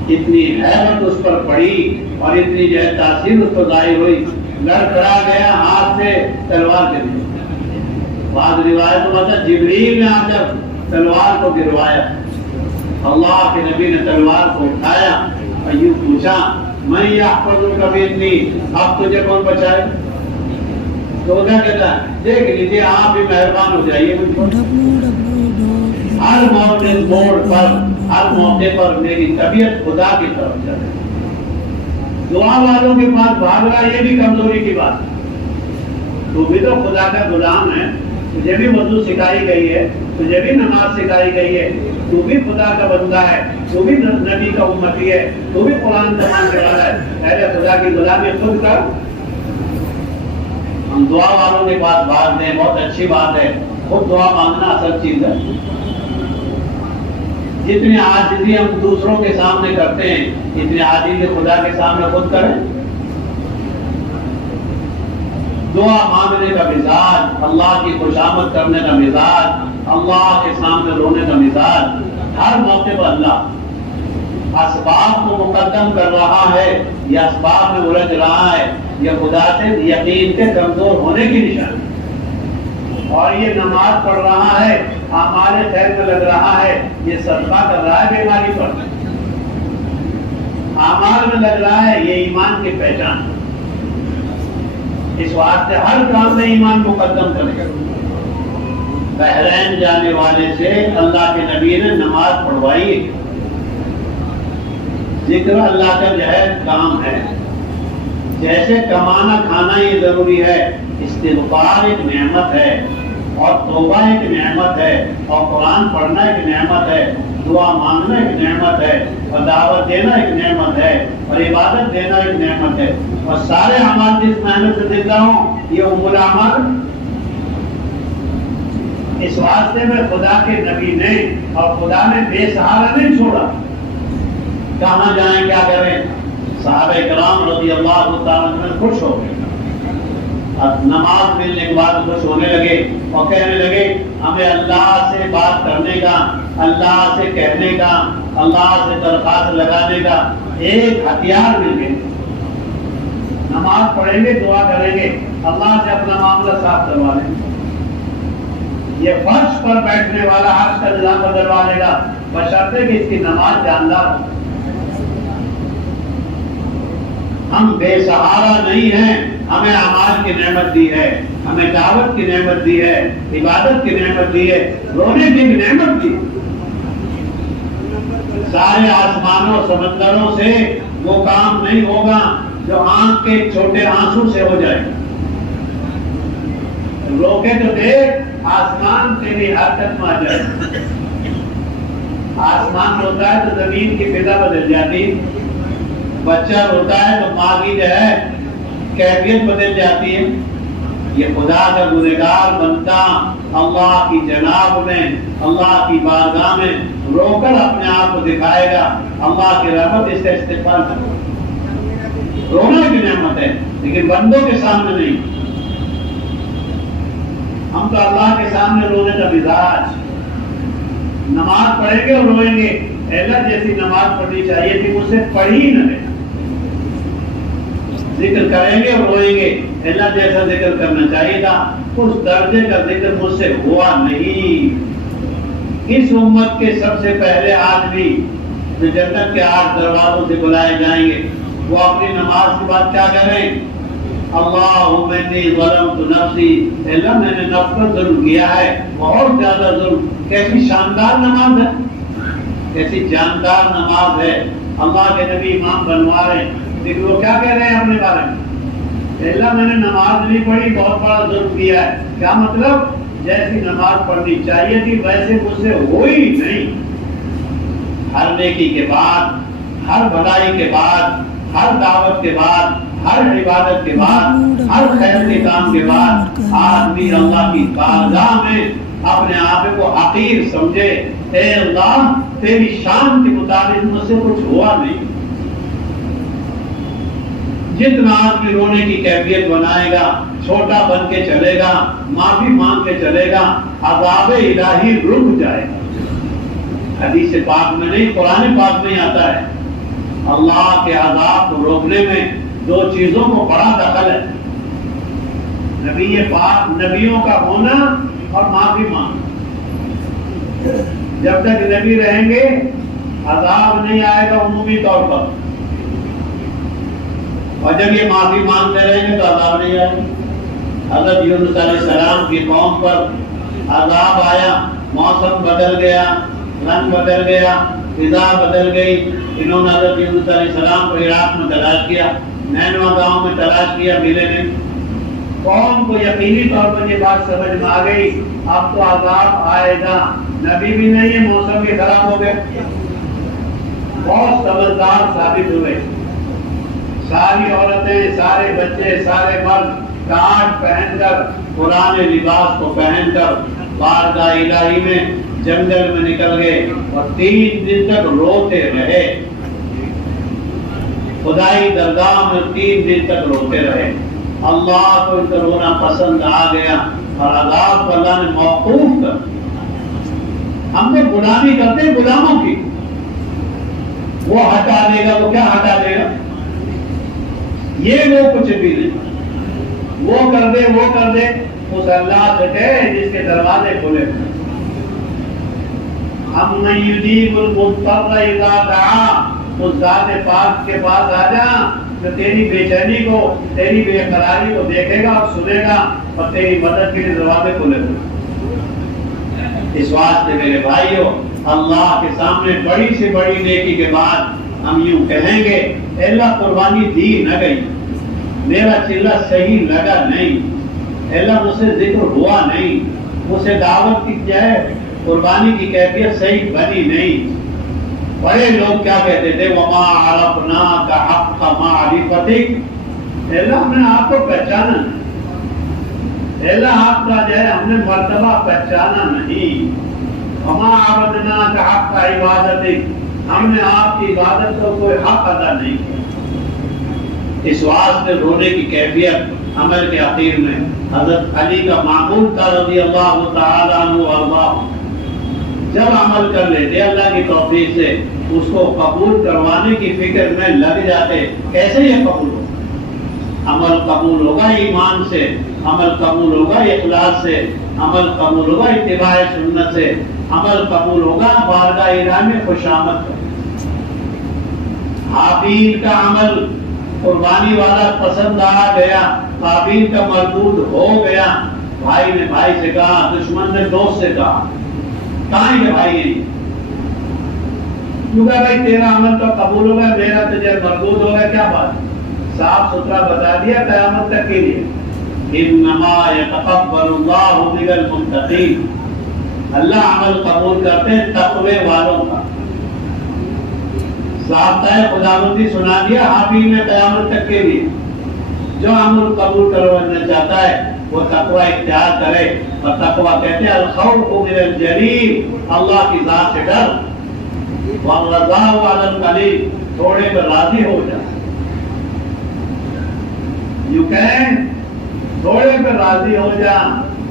اتنی حیرت اس پر پڑی اور اتنی جو ہے تاثیر اس پر ظاہر ہوئی، لڑکھڑا گیا ہاتھ سے تلوار کے لیے. بعض روایتوں میں آتا جبریل نے آ کر تلوار کو گروایا. اللہ کے نبی نے تلوار کو اٹھایا اور یوں پوچھا میں یحفظک منی، اب تجھے کون بچائے؟ تو کیا کہتا ہے دیکھ لیجیے آپ بھی مہربان ہو جائیے. ہر موڑ پر ہر موقع پر میری طبیعت خدا کی طرف چلے. دعا والوں کے پاس بھاگ رہا یہ بھی کمزوری کی بات ہے. تو بھی تو خدا کا غلام ہے، تجھے بھی وضو سکھائی گئی ہے، تجھے بھی نماز سکھائی گئی ہے، تو بھی خدا کا بندہ ہے، تو بھی نبی کا امتی ہے، تو بھی قرآن سمجھنے والا ہے. پہلے خدا کی غلامی خود کر. ہم دعا والوں کے پاس بھاگ دیں بہت اچھی بات ہے، خود دعا مانگنا اصل چیز ہے. جتنی عاجزی ہم دوسروں کے سامنے کرتے ہیں اتنی عاجزی خدا کے سامنے خود کریں. دعا مانگنے کا مزاج، اللہ کی خوشامد کرنے کا مزاج، اللہ کے سامنے رونے کا مزاج، ہر موقع پر اللہ اسباب کو مقدم کر رہا ہے یا اسباب میں الجھ رہا ہے، یہ خدا سے یقین کے کمزور ہونے کی نشانی. اور یہ نماز پڑھ رہا ہے، اعمال خیر میں لگ رہا ہے، یہ صدقہ کر رہا ہے بیماری پر، اعمال میں لگ رہا ہے، یہ ایمان کی پہچان. اس واسطے ہر کام میں ایمان مقدم کرے. بحرین جانے والے سے اللہ کے نبی نے نماز پڑھوائی. ذکر اللہ کا جو ہے کام ہے، جیسے کمانا کھانا یہ ضروری ہے، استغفار ایک نعمت ہے، اور توبہ ایک نعمت ہے، اور قرآن پڑھنا ایک نعمت ہے، دعا مانگنا ایک نعمت ہے، اور دعوت دینا ایک نعمت ہے، اور عبادت دینا ایک نعمت ہے. اور سارے اعمال جس محنت سے دیتا ہوں یہ ام العمل. اس واسطے میں خدا کے نبی نے اور خدا نے بے سہارا نہیں چھوڑا. کہاں جائیں کیا کریں؟ صحابہ کرام رضی اللہ تعالیٰ عنہ خوش ہو گئے. اب نماز ملنے کے بعد خوش ہونے لگے اور کہنے لگے ہمیں اللہ سے بات کرنے کا، اللہ سے کہنے کا، اللہ سے درخواست لگانے کا ایک ہتھیار مل گئے. نماز پڑھیں گے، دعا کریں گے، اللہ سے اپنا معاملہ صاف کروا لیں گے. یہ فرش پر بیٹھنے والا عرش کا نظام بدلوا لے گا بشرطے کہ اس کی نماز جاندار. ہم بے سہارا نہیں ہیں، ہمیں اعمال کی نعمت دی ہے، ہمیں دعوت کی نعمت دی ہے، عبادت کی نعمت دی ہے، رونے کی بھی نعمت دی. سارے آسمانوں سمندروں سے وہ کام نہیں ہوگا جو آنکھ کے چھوٹے آنسو سے ہو جائے. روکے تو دیکھ آسمان تیری حرکت میں آ جائے. آسمان روتا ہے تو زمین کی فضا بدل جاتی، بچہ روتا ہے تو ماں کی جو ہے کیفیت بدل جاتی ہے. یہ خدا کا گنہگار بنتا اللہ کی جناب میں، اللہ کی بارگاہ میں رو کر اپنے آپ کو دکھائے گا. اللہ کی رحمت اس کا استقبال کرے. رونا کی نعمت ہے لیکن بندوں کے سامنے نہیں. ہم تو اللہ کے سامنے رونے کا مزاج. نماز پڑھیں گے اور روئیں گے، اللہ جیسی نماز پڑھنی چاہیے تھی مجھ سے پڑھی نہ لے. ذکر کریں گے اور روئیں گے، اللہ جیسا ذکر کرنا چاہیے تھا، اس درجے کا ذکر مجھ سے ہوا نہیں. اس امت کے سب سے پہلے آدمی جو جنت کے 8 دروازوں سے بلائے جائیں گے وہ اپنی نماز کے بعد کیا کریں؟ اللہم انی ظلمت نفسی، اللہ میں نے نفس پر ظلم کیا ہے، بہت زیادہ ظلم. کیسی شاندار نماز ہے، کیسی جاندار نماز ہے. اللہ کے نبی امام بنوا رہے ہیں، لیکن وہ کیا کہہ رہے ہیں اپنے بارے میں؟ اللہ میں نے نماز نہیں پڑھی، بہت بڑا ظلم کیا ہے۔ کیا مطلب؟ جیسی نماز پڑھنی چاہیے تھی ویسے مجھ سے ہوئی نہیں۔ ہر نیکی کے بعد، ہر بھلائی کے بعد، ہر دعوت کے بعد، ہر عبادت کے بعد، ہر خیر کے کام کے بعد آدمی اللہ کی بارگاہ میں اپنے آپ کو حقیر سمجھے، اے اللہ تیری شان کے مطابق مجھ سے کچھ ہوا نہیں۔ جتنا آدمی رونے کی کیفیت بنائے گا، چھوٹا بن کے چلے گا، معافی مانگ کے چلے گا، عذاب الہی رک جائے گا۔ حدیث پاک میں نہیں، قرآن پاک میں آتا ہے اللہ کے عذاب کو روکنے میں دو چیزوں کو بڑا دخل ہے، نبی پاک، نبیوں کا ہونا اور معافی مانگنا۔ جب تک نبی رہیں گے عذاب نہیں آئے گا عمومی طور پر، اور جب یہ معافی مانگتے رہیں گے تو عذاب نہیں آئے گا۔ حضرت یونس علیہ السلام کی قوم پر عذاب آیا، موسم بدل گیا، رنگ بدل گیا، فضا بدل گئی۔ انہوں نے حضرت یونس علیہ السلام کو عراق میں تلاش کیا، نینوا گاؤں میں تلاش کیا، ملے نہیں۔ قوم کو یقینی طور پر یہ بات سمجھ میں آ گئی اب تو عذاب آئے گا، نبی بھی نہیں ہے، موسم بھی خراب ہو گئے۔ بہت سمجھدار ثابت ہوئے، ساری عورتیں، سارے بچے، سارے مرد کاٹ پہن کر، پرانے لباس کو پہن کر بارگاہ الہی میں جنگل میں نکل گئے اور 3 دن تک روتے رہے۔ خدائی درگاہ میں 3 دن تک روتے رہے۔ اللہ کو ان کا رونا پسند آ گیا اور عذاب کو اللہ نے موقوف کر۔ ہم نے غلامی کرتے ہیں غلاموں کی، وہ ہٹا دے گا، وہ کیا ہٹا دے گا؟ یہ وہ کچھ بھی نہیں، وہ کر دے، وہ کر دے، اس اللہ سے کہے جس کے دروازے کھلے۔ امن یجیب المضطر اذا دعا، اس ذات پاک کے پاس آ جا جو تیری بے چینی کو، تیری بے قراری کو دیکھے گا اور سنے گا اور تیری مدد کے لیے دروازے کھلے ہوئے۔ اس واسطے میرے بھائیوں، اللہ کے سامنے بڑی سے بڑی نیکی کے بعد ہم یوں کہیں گے اللہ قربانی دی نہ گئی، میرا چلہ صحیح لگا نہیں، اللہ مجھ سے ذکر ہوا نہیں، مجھ سے دعوت کی جائے قربانی کی کیفیت صحیح بنی نہیں۔ بڑے لوگ کیا کہتے تھے وما عرفناک حق معرفتک، اللہ ہم نے آپ کو پہچانا نہیں، اللہ آپ کا جو ہے ہم نے مرتبہ پہچانا نہیں۔ وما عبدناک حق عبادتک، ہم نے آپ کی عبادت کو کوئی حق ادا نہیں کیا۔ اس واسطے رونے کی کیفیت عمل کے اخیر میں حضرت علی کا معمول تھا رضی اللہ تعالی عنہ وارضاہ، جب عمل کر لیتے اللہ کی توفیق سے اس کو قبول کروانے کی فکر میں لگ جاتے۔ کیسے یہ قبول ہوگا؟ عمل قبول ہوگا ایمان سے، عمل قبول ہوگا اخلاص سے، عمل قبول ہوگا اتباع سنت سے، عمل قبول ہوگا بارگاہ الہی میں خوشامد کر۔ حابیل کا عمل قربانی والا پسند آ گیا، قابیل کا مردود ہو گیا۔ بھائی نے بھائی سے کہا، دشمن نے دوست سے کہا، کہاں ہے بھائی؟ کیونکہ بھائی تیرا عمل تو قبول ہوگا، میرا تجھے مردود ہوگا، کیا بات؟ صاف ستھرا بتا دیا قیامت تک کے لیے۔ انما یتقبل اللہ من المتقین، اللہ عمل قبول کرتے ہیں تقوی والوں کا۔ ضابطہ خداوندی سنا دیا حابیل نے قیامت تک کے لیے، جو عمل قبول کرنا چاہتا ہے وہ تقوی اختیار کرے، اور تقوی کہتے ہیں الخوف من الجلیل، اللہ کی ذات سے ڈر، والرضا علی القلیل، تھوڑے پر راضی ہو جائے۔ یوں کہیں تھوڑے پر راضی ہو جا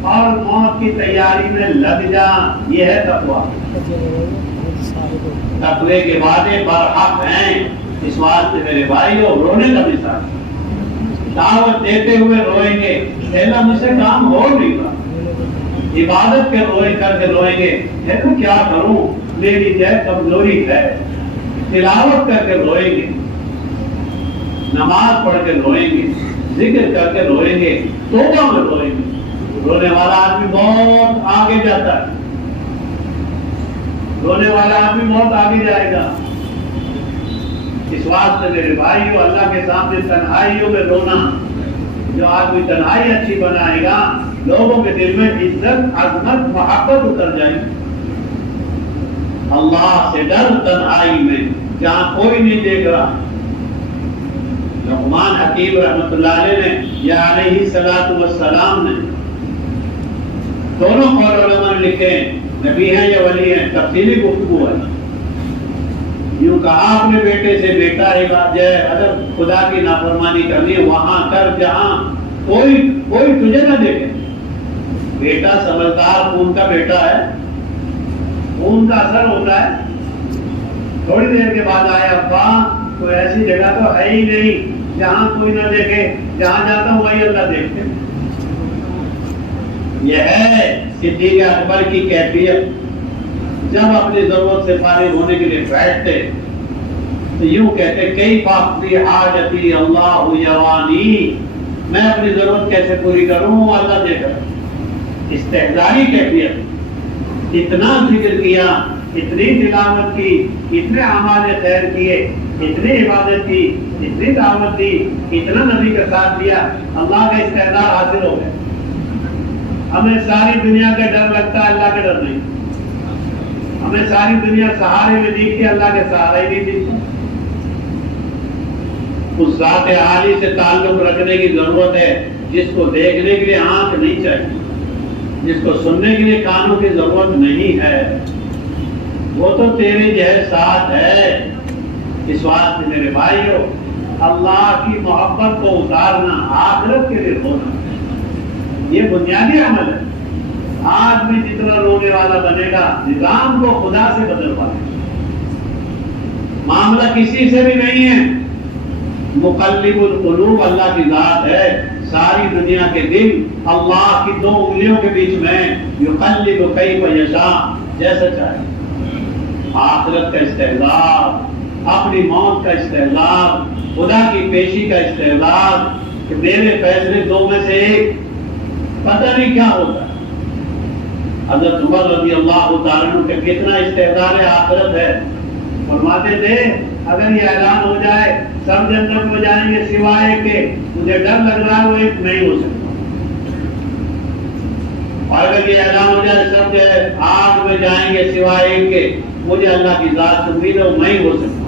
اور موت کی تیاری میں لگ جا، یہ ہے تقوی۔ تقوی کے وعدے برحق ہیں۔ اس واسطے میرے بھائیو رونے کا مثال، دعوت دیتے ہوئے روئیں گے، اللہ مجھ سے کام ہو نہیں رہا، عبادت کے روئے کر کے روئیں گے، تو کیا کروں، میری جو کمزوری ہے، تلاوت کر کے روئیں گے، نماز پڑھ کے روئیں گے، ذکر کر کے روئیں گے، توبہ میں روئیں گے۔ رونے والا آدمی بہت آگے جاتا ہے، رونے والا آدمی بہت آگے جائے گا۔ اس واسطے میرے بھائیوں اللہ کے سامنے تنہائیوں میں رونا، جو آدمی تنہائی اچھی بنائے گا لوگوں کے دل میں عزت عظمت محبت اتر جائے گی۔ اللہ سے ڈر تنہائی میں جہاں کوئی نہیں دیکھ رہا۔ لقمان حکیم رحمۃ اللہ علیہ نے یا علیہ الصلوۃ والسلام نے دونوں قول علماء نے لکھے، نبی ہیں یا ولی ہیں، تفصیلی گفتگو ہے۔ یوں کہا اپنے بیٹے سے، بیٹا اگر خدا کی نافرمانی کرنی ہے وہاں کر جہاں کوئی تجھے نہ دیکھے۔ بیٹا سمجھدار خون کا بیٹا ہے، خون کا اثر ہوتا ہے۔ تھوڑی دیر کے بعد آیا، ابا کوئی ایسی جگہ تو ہے ہی نہیں جہاں کوئی نہ دیکھے، جہاں جاتا ہوں وہی اللہ دیکھتے۔ یہ ہے صدیق اکبر کی کیفیت۔ جب اپنی ضرورت سے فارغ ہونے کے لیے بیٹھتے تو یوں کہتے، کئی فاقی حاجتی اللہ یوانی، میں اپنی ضرورت کیسے پوری کروں اللہ دیکھ رہا۔ استحضاری کیفیت، اتنا ذکر کیا، اتنی تلاوت کی، اتنے اعمال خیر کیے، اتنی عبادت کی، اتنی دعوت دی، اتنا نبی کا ساتھ دیا، اللہ کا استحضار حاصل ہو گیا۔ ہمیں ساری دنیا کا ڈر لگتا ہے، اللہ کا ڈر نہیں۔ ہمیں ساری دنیا سہارے میں دیکھتی ہے، اللہ کے سہارے ہی نہیں دیکھتی۔ اس ذات عالی سے تعلق رکھنے کی ضرورت ہے جس کو دیکھنے کے لیے آنکھ نہیں چاہیے، جس کو سننے کے لیے کانوں کی ضرورت نہیں ہے، وہ تو تیرے جہر ساتھ ہے۔ اس واسطے میرے بھائیوں، اللہ کی محبت کو اتارنا، آخرت کے لیے ہونا، یہ بنیادی عمل ہے۔ آدمی جتنا رونے والا بنے گا، نظام کو خدا سے بدل پائے گا۔ معاملہ کسی سے بھی نہیں ہے، مقلب القلوب اللہ کی ذات ہے۔ ساری دنیا کے دل اللہ کی دو انگلیوں کے بیچ میں، یقلب کیف یشاء، جیسا چاہے۔ آخرت کا استحضار، اپنی موت کا استحضار، خدا کی پیشی کا استحضار کہ میرے فیصلے دو میں سے ایک، پتہ نہیں کیا ہوتا ہے۔ حضرت عمر رضی اللہ تعالیٰ عنہ کا کتنا استحضار آخرت ہے۔ فرماتے تھے اگر یہ اعلان ہو جائے سب جنت میں جائیں گے سوائے کہ مجھے ڈر لگ رہا ہے وہ ایک نہیں ہو سکتا، اور اگر یہ اعلان ہو جائے سب آگ میں جائیں گے سوائے کہ مجھے اللہ کی ذات سے امید ہے وہ نہیں ہو سکتا۔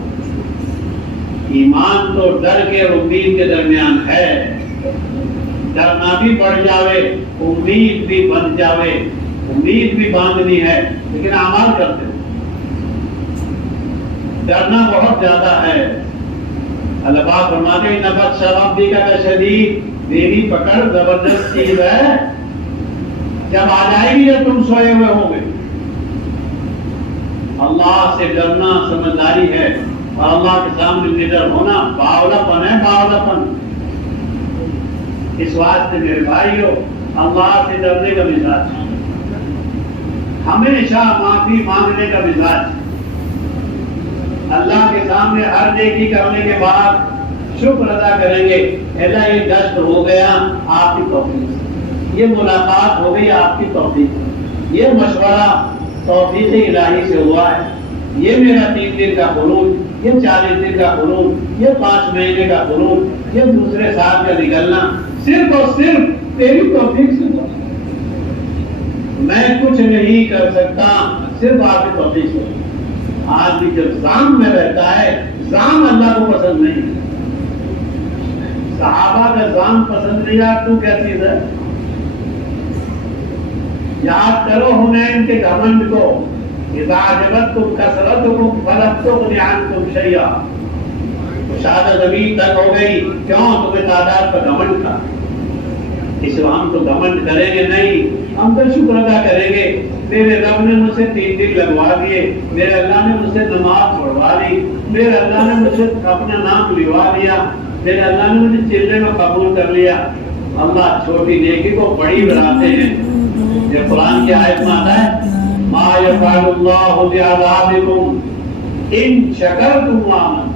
ایمان تو ڈر کے اور امید کے درمیان ہے۔ ڈرنا بھی بڑھ جاوے، امید بھی بن جاوے، امید بھی باندھنی ہے لیکن اعمال کرتے ہیں۔ ڈرنا بہت زیادہ ہے۔ اللہ پاک فرماتے ہیں نفس شرابی کا شدید، میری پکڑ زبردست چیز ہے، جب آ جائے گی جب تم سوئے ہوئے ہو گے۔ اللہ سے ڈرنا سمجھداری ہے، اور اللہ کے سامنے نڈر ہونا باولا پن ہے، باولا پن۔ اس واسطے میرے بھائیوں، اللہ سے ڈرنے کا مزاج، ہمیشہ معافی مانگنے کا مزاج، اللہ کے سامنے ہر نیکی کرنے کے بعد شکر ادا کریں گے، اللہ یہ گشت ہو گیا آپ کی توفیق سے، یہ ملاقات ہو گئی آپ کی توفیق سے، یہ مشورہ توفیق الہی سے ہوا ہے، یہ میرا 3 دن کا خروج، یہ 40 دن کا خروج، یہ 5 مہینے کا خروج، یہ دوسرے سال کا نکلنا صرف اور صرف تیری توفیق سے ہوا۔ میں کچھ نہیں کر سکتا، صرف آپ کی توفیق سے۔ آدمی جب زام میں رہتا ہے، زام اللہ کو پسند نہیں۔ صحابہ کا زام پسند نہیں، تو کیا چیز ہے؟ یاد کرو حنین کے گھمنڈ کو، اذا عجبتکم کثرتکم فلم تغن عنکم شیئا۔ شہادت ابھی تک ہو گئی، کیوں؟ تمہیں تعداد پر گھمنڈ تھا۔ اس لیے ہم تو گھمنڈ کریں گے نہیں، ہم تو شکر ادا کریں گے، میرے رب نے مجھ سے 3 دن لگوا دیے، میرے اللہ نے مجھ سے نماز پڑھوا دی، میرے اللہ نے مجھ سے اپنا نام لوا دیا، میرے اللہ نے مجھے چلنے میں قبول کر لیا۔ اللہ چھوٹی نیکی کو بڑی بناتے ہیں۔ یہ قرآن کی آیت میں آتا ہے ما یفعل اللہ بعذابکم ان شکرتم وآمنتم۔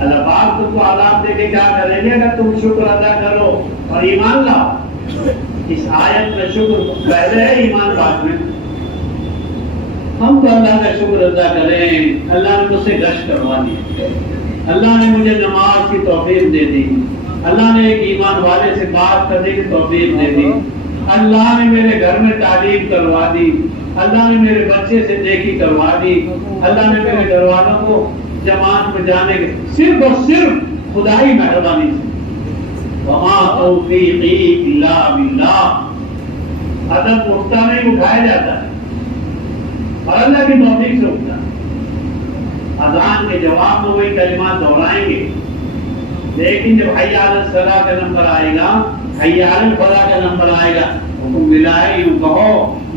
اللہ پاک تم کو عذاب دے کے کیا کریں گے اگر تم شکر ادا کرو اور ایمان لاؤ۔ اس آیت میں شکر پہلے ہے، ایمان بعد میں۔ ہم تو اللہ کا شکر ادا کریں، اللہ نے مجھ سے گشت کروا دی، اللہ نے مجھے نماز کی توفیق دے دی، اللہ نے ایک ایمان والے سے بات کرنے کی توفیق دے دی، اللہ نے میرے گھر میں تعلیم کروا دی، اللہ نے میرے بچے سے نیکی کروا دی، اللہ نے میرے گھر والوں کو جماعت میں جانے کے صرف اور صرف خدائی مہربانی سے۔ وما توفیقی الا باللہ، عدم اٹھتا نہیں، اٹھایا جاتا ہے، اور اللہ کی توفیق سے اٹھتا ہے۔ اذان کے جواب میں وہی کلمات دہرائیں گے، لیکن جب حی علی الصلاۃ کا نمبر آئے گا، حی علی الفلاح کا نمبر آئے گا، حکم ملا ہے یوں کہو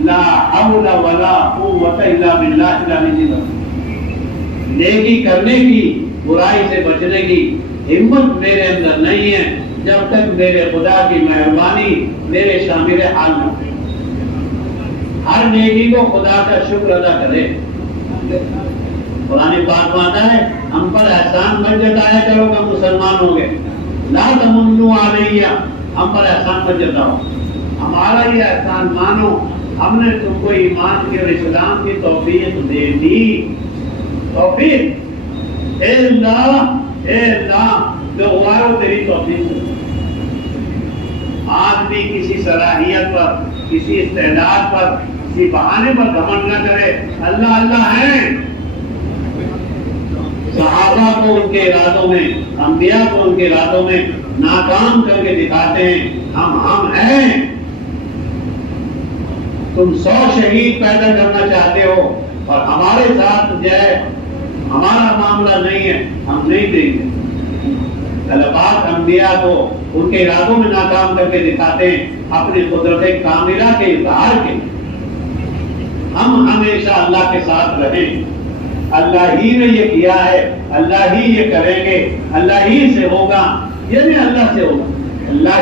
لا حول ولا قوت الا باللہ العلی العظیم۔ نیکی کرنے کی، برائی سے بچنے کی ہمت میرے اندر نہیں ہے جب تک میرے خدا کی مہربانی میرے شامل حال نہ ہو۔ ہر نیکی کو خدا کا شکر ادا کرے۔ قرآن پاک میں آتا ہے ہم پر احسان مت جتایا کرو کہ مسلمان ہو گئے، لا تمنوا علیہ، ہم پر احسان مت جتاؤ، ہمارا یہ احسان مانو، ہم نے تم کو ایمان کے اور اسلام کی توفیق دے دی۔ توفیق اے اللہ گوارو تیری توفیق۔ آدمی کسی صلاحیت پر، کسی استعداد پر، کسی بہانے پر گھمنڈ نہ کرے، اللہ اللہ ہے۔ صحابہ کو ان کے ارادوں میں، انبیاء کو ان کے ارادوں میں ناکام کر کے دکھاتے ہیں ہم ہیں۔ تم 100 شہید پیدا کرنا چاہتے ہو اور ہمارے ساتھ جو ہے ہمارا معاملہ نہیں ہے، ہم نہیں دیں گے۔ طلبات انبیاء کو ان کے ارادوں میں ناکام کر کے دکھاتے ہیں اپنی قدرت کاملہ کے اظہار کے۔ ہم ہمیشہ اللہ کے ساتھ رہیں، اللہ ہی نے یہ کیا ہے، اللہ ہی یہ کریں گے، اللہ ہی سے ہوگا، یہ نہیں اللہ سے ہوگا، اللہ